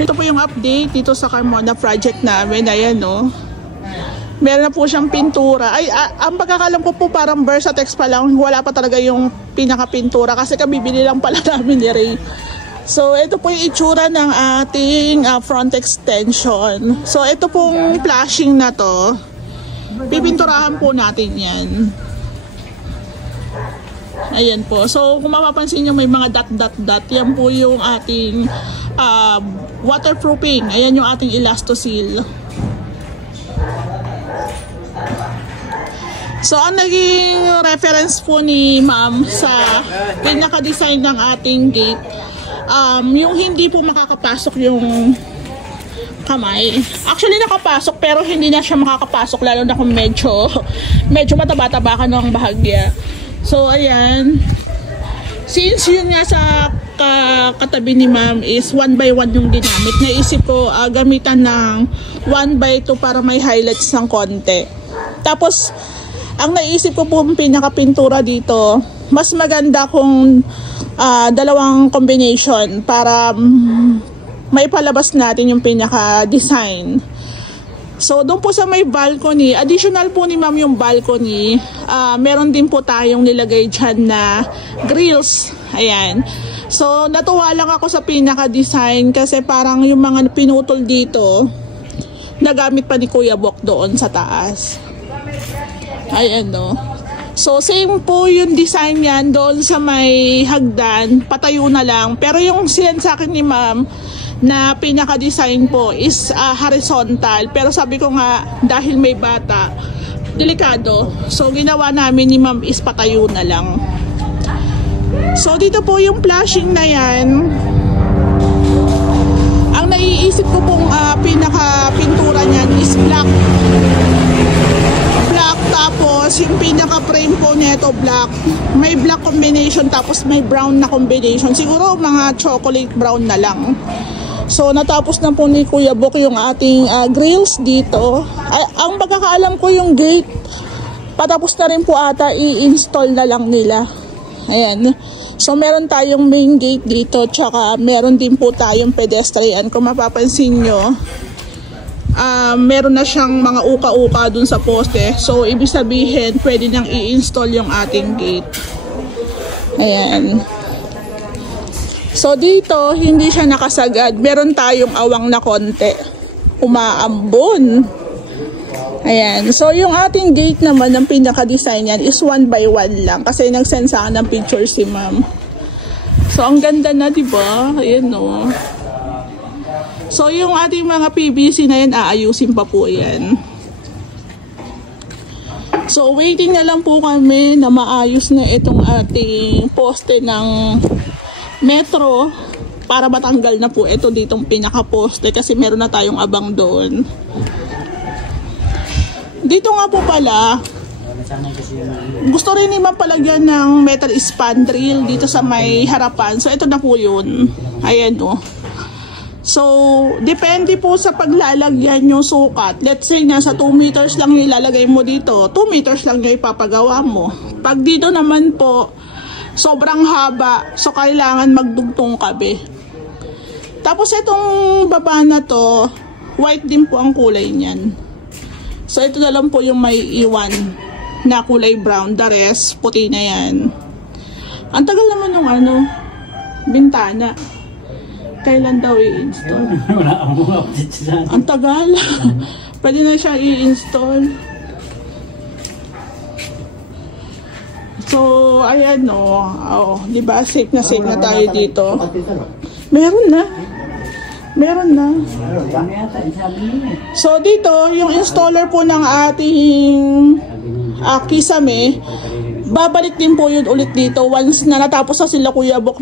Ito po yung update dito sa Carmona project namin. Ayan, no. Meron na po siyang pintura. Ay, ang pagkakalam ko po parang Versatex pa lang. Wala pa talaga yung pinaka-pintura kasi kabibili lang pala namin ni Ray. So, ito po yung itsura ng ating front extension. So, ito pong flashing na to. Pipinturahan po natin yan. Ayan po. So, kung mapapansin nyo may mga dot. Yan po yung ating waterproofing. Ayan yung ating Elastoseal. So, ang naging reference po ni ma'am sa pinaka-design ng ating gate, yung hindi po makakapasok yung kamay. Actually, nakapasok pero hindi na siya makakapasok lalo na kung medyo mataba-taba ka ng bahagya. So, ayan. Since yun nga sa katabi ni ma'am is 1x1 yung ginamit, naisip ko gamitan ng 1x2 para may highlights ng konti. Tapos, ang naisip ko po pinaka-pintura dito, mas maganda kung dalawang combination para maipalabas natin yung pinaka-design. So, doon po sa may balcony, additional po ni ma'am yung balcony, meron din po tayong nilagay dyan na grills. Ayan. So, natuwa lang ako sa pinaka-design kasi parang yung mga pinutol dito, nagamit pa ni Kuya Bok doon sa taas. Ayan, no. So, same po yung design yan doon sa may hagdan. Patayo na lang. Pero yung siyan sa akin ni ma'am na pinaka-design po is horizontal. Pero sabi ko nga, dahil may bata, delikado. So, ginawa namin ni ma'am is patayo na lang. So, dito po yung flashing na yan. Ang naiisip ko pong pinaka-pintura niyan is black. Tapos yung pinaka frame po nito black, may black combination tapos may brown na combination, siguro mga chocolate brown na lang. So natapos na po ni Kuya Bok yung ating grills dito. Ang pagkakaalam ko yung gate patapos na rin po ata, i-install na lang nila. Ayan. So meron tayong main gate dito, tsaka meron din po tayong pedestrian. Kung mapapansin nyo, meron na siyang mga uka-uka dun sa poste. So, ibig sabihin, pwede nang i-install yung ating gate. Ayan. So, dito, hindi siya nakasagad. Meron tayong awang na konti. Umaambon. Ayan. So, yung ating gate naman, ng pinaka-design yan is 1x1 lang. Kasi nag-send sa akin ng picture si ma'am. So, ang ganda na, diba? Ayan, no. So, yung ating mga PVC na yan, aayusin pa po yan. So, waiting na lang po kami na maayos na itong ating poste ng metro para matanggal na po ito ditong pinaka-poste kasi meron na tayong abang doon. Dito nga po pala, gusto rin naman palagyan ng metal spandrel dito sa may harapan. So, ito na po yun. Ayan, no. So, depende po sa paglalagyan yung sukat. Let's say, nasa 2 meters lang yung ilalagay mo dito. 2 meters lang yung ipapagawa mo. Pag dito naman po, sobrang haba. So, kailangan magdugtong kabe. Tapos, itong baba na to, white din po ang kulay niyan. So, ito na lang po yung may iwan na kulay brown. The rest, puti na yan. Ang tagal naman yung bintana. Kailan daw i-install? Ang tagal. Pwede na siya i-install. So, ayan o. Oh, diba? Safe na tayo dito. Meron na. Meron na. So, dito, yung installer po ng ating Kisame, babalik din po yun ulit dito once na natapos na sila Kuya Bok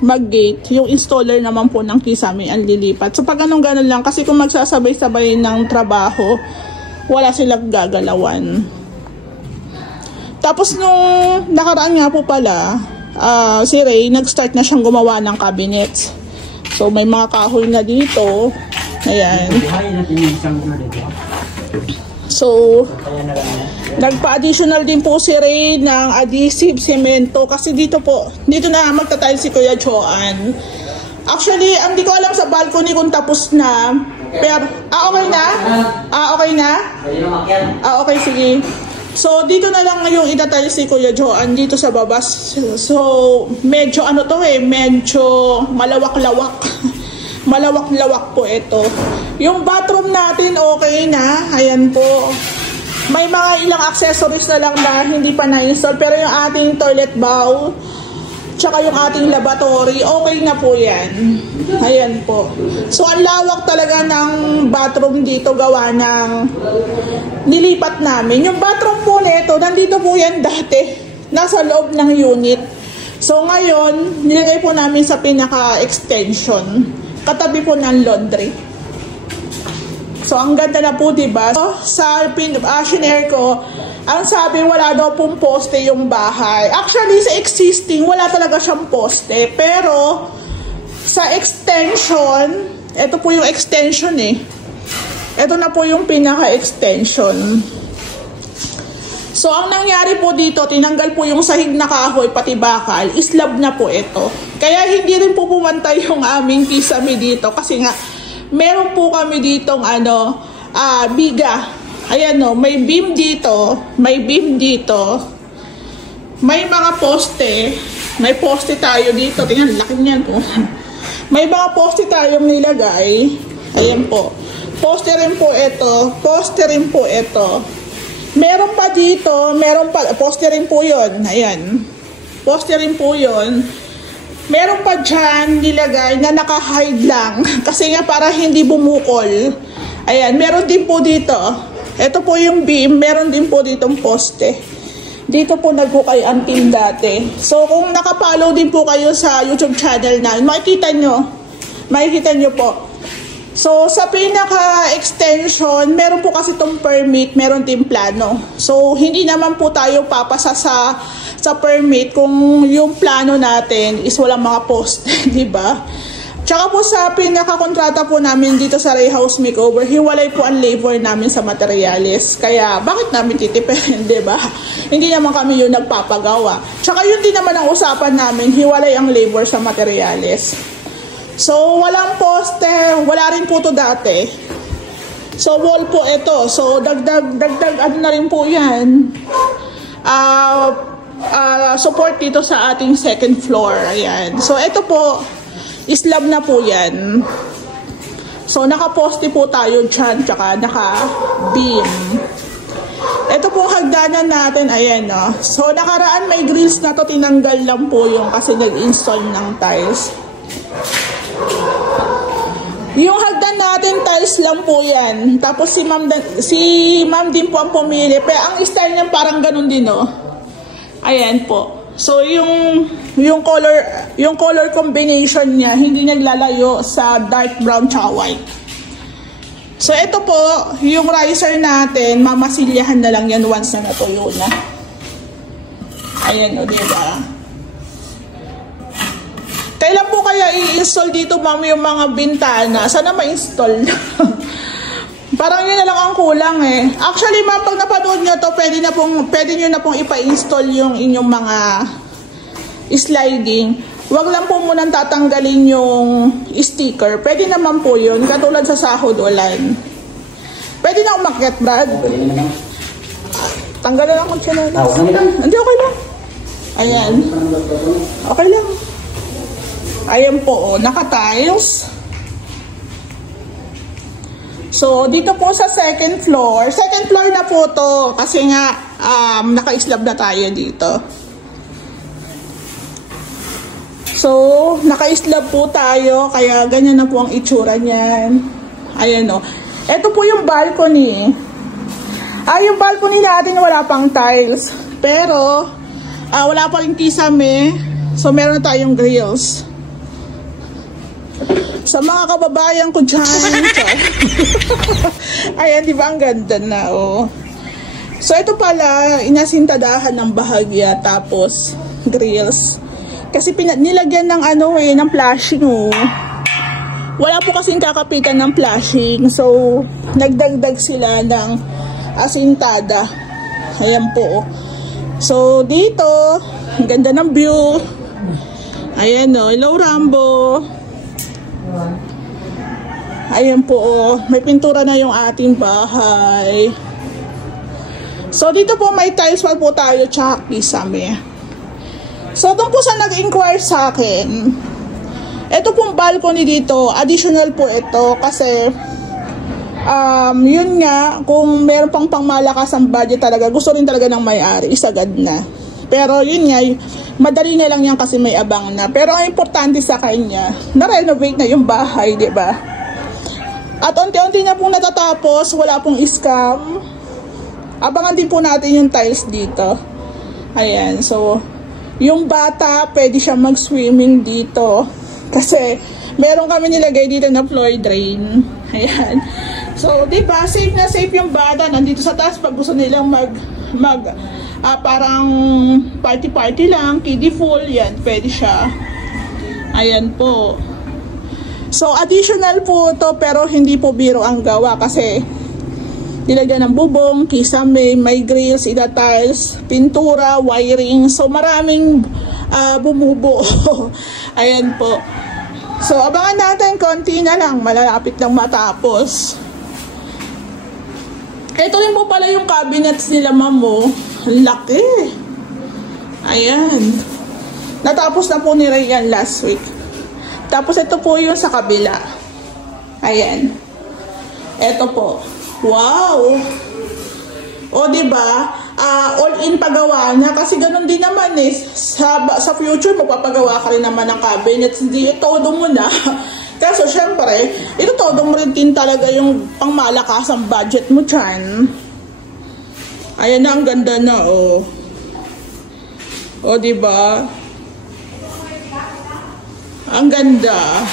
mag-gate. Yung installer naman po ng Kisame ang lilipat. So pag ganun lang, kasi kung magsasabay-sabay ng trabaho, wala silang gagalawan. Tapos nung nakaraan nga po pala, si Ray nag-start na siyang gumawa ng cabinets. So may mga kahoy na dito. Ayan. So, nagpa-additional din po si Ray ng adhesive semento kasi dito na magtatail si Kuya Joan. Actually, hindi ko alam sa balcony kung tapos na. Pero, okay na? Okay na? Okay, sige. So, dito na lang yung itatay si Kuya Joan dito sa baba. So, medyo ano to medyo malawak-lawak. Malawak-lawak po ito. Yung bathroom natin okay na. Ayan po. May mga ilang accessories na lang na hindi pa na-install. Pero yung ating toilet bowl, tsaka yung ating lavatory, okay na po yan. Ayan po. So, ang lawak talaga ng bathroom dito gawa ng nilipat namin. Yung bathroom po nito, nandito po yan dati. Nasa loob ng unit. So, ngayon, nilagay po namin sa pinaka-extension. Katabi po ng laundry. So, ang ganda na po, diba? So, sa shinare ko, ang sabi, wala daw pong poste yung bahay. Actually, sa existing, wala talaga siyang poste. Pero, sa extension, ito po yung extension Ito na po yung pinaka-extension. So, ang nangyari po dito, tinanggal po yung sahig na kahoy, pati bakal, slab na po ito. Kaya hindi rin po pumantay yung aming kisame dito. Kasi nga, meron po kami ditong biga. Ayan may beam dito, may beam dito. May mga poste. May poste tayo dito. Tingnan, laki niyan po. May mga poste tayong nilagay. Ayan po. Poste rin po ito. Poste rin po ito. Meron pa dito, meron pa, poste rin po yun. Ayan. Poste rin po yun. Meron pa dyan nilagay na naka-hide lang. Kasi nga para hindi bumukol. Ayan, meron din po dito. Ito po yung beam. Meron din po ditong poste. Dito po naghukay ang team dati. So, kung nakapollow din po kayo sa YouTube channel na, makikita nyo. Makikita nyo po. So, sa pinaka-extension, meron po kasi itong permit, meron din plano. So, hindi naman po tayo papasa sa permit kung yung plano natin is walang mga poste, di ba? Tsaka po sa pinaka-kontrata po namin dito sa Ray House Makeover, hiwalay po ang labor namin sa materials. Kaya, bakit namin titipirin, di ba? Hindi naman kami yung nagpapagawa. Tsaka yun din naman ang usapan namin, hiwalay ang labor sa materials. So, walang poste, wala rin po to dati. So, wall po ito. So, dagdag, ano na rin po yan. Support dito sa ating second floor. Ayan. So, ito po, slab na po yan. So, naka-poste po tayo dyan, tsaka naka-beam. Ito po hagdanan natin, ayan So, nakaraan may grills na to, tinanggal lang po yung kasi nag-install ng tiles. Yung hagdan natin, tiles lang po yan. Tapos si ma'am din po ang pumili. Pero ang style niya parang ganun din, Ayan po. So, yung color combination niya, hindi naglalayo sa dark brown tsaka white. So, ito po, yung riser natin, mamasilyahan na lang yan once na natuyo na. Ayan diba? Kailan po kaya i-install dito, ma'am, yung mga bintana? Sana ma-install na. Parang yun na lang ang kulang Actually, ma'am, pag napanood nyo to, pwede nyo na pong ipa-install yung inyong mga sliding. Huwag lang po munang tatanggalin yung sticker. Pwede naman po yun, katulad sa sahod ulan. Pwede na umakyat, Brad. Tanggal na lang kung siya na. Hindi, okay lang. Ayan. Okay lang. Ayan po, naka-tiles. So, dito po sa second floor. Second floor na po to kasi nga naka-slab na tayo dito. So, naka-slab po tayo kaya ganyan na po ang itsura niyan. Ayan Ito po yung balcony. Yung balcony natin wala pang tiles. Pero, wala pa rin kisame. So, meron tayong grills. Sa mga kababayan ko dyan. Ayan, di ba ang ganda na, So, ito pala, inasintadahan ng bahagya, tapos grills. Kasi nilagyan ng ng flashing, Wala po kasing kakapitan ng flashing. So, nagdagdag sila ng asintada. Ayan po, So, dito, ang ganda ng view. Ayan, hello, Rambo. Ayan po, oh. May pintura na yung ating bahay. So, dito po may tiles wall po tayo, tsaka kisame. So, doon po sa nag-inquire sa akin, ito pong balcony dito, additional po ito kasi yun nga, kung meron pang pangmalakas ang budget talaga, gusto rin talaga ng may-ari, isagad na. Pero yun nga, madali na lang yan kasi may abang na. Pero ang importante sa kanya, na-renovate na yung bahay, di ba? At unti-unti na pong natatapos, wala pong scam. Abangan din po natin yung tiles dito. Ayan, so, yung bata, pwede siya mag-swimming dito. Kasi, meron kami nilagay dito na floor drain. Ayan. So, diba, safe na safe yung bata. Nandito sa taas, pag gusto nilang parang party-party lang, kiddie pool, yan, pwede siya. Ayan po. So, additional po to pero hindi po biro ang gawa kasi nilagyan ng bubong, kisame, may grills, ida tiles, pintura, wiring. So, maraming bumubo. Ayan po. So, abangan natin, konti na lang, malalapit lang matapos. Ito rin po pala yung cabinets nila, mamo. Laki. Ayan. Natapos na po ni Ryan last week. Tapos ito po yung sa kabila. Ayan. Ito po. Wow! O, diba? All-in pagawa na. Kasi ganun din naman eh. Sa future, magpapagawa ka rin naman ng cabinets. Hindi, todo mo na. Kaso, syempre, ito todo mo rin din talaga yung pangmalakas ang budget mo dyan. Ayan na, ang ganda na, oh. O, diba? Ang ganda.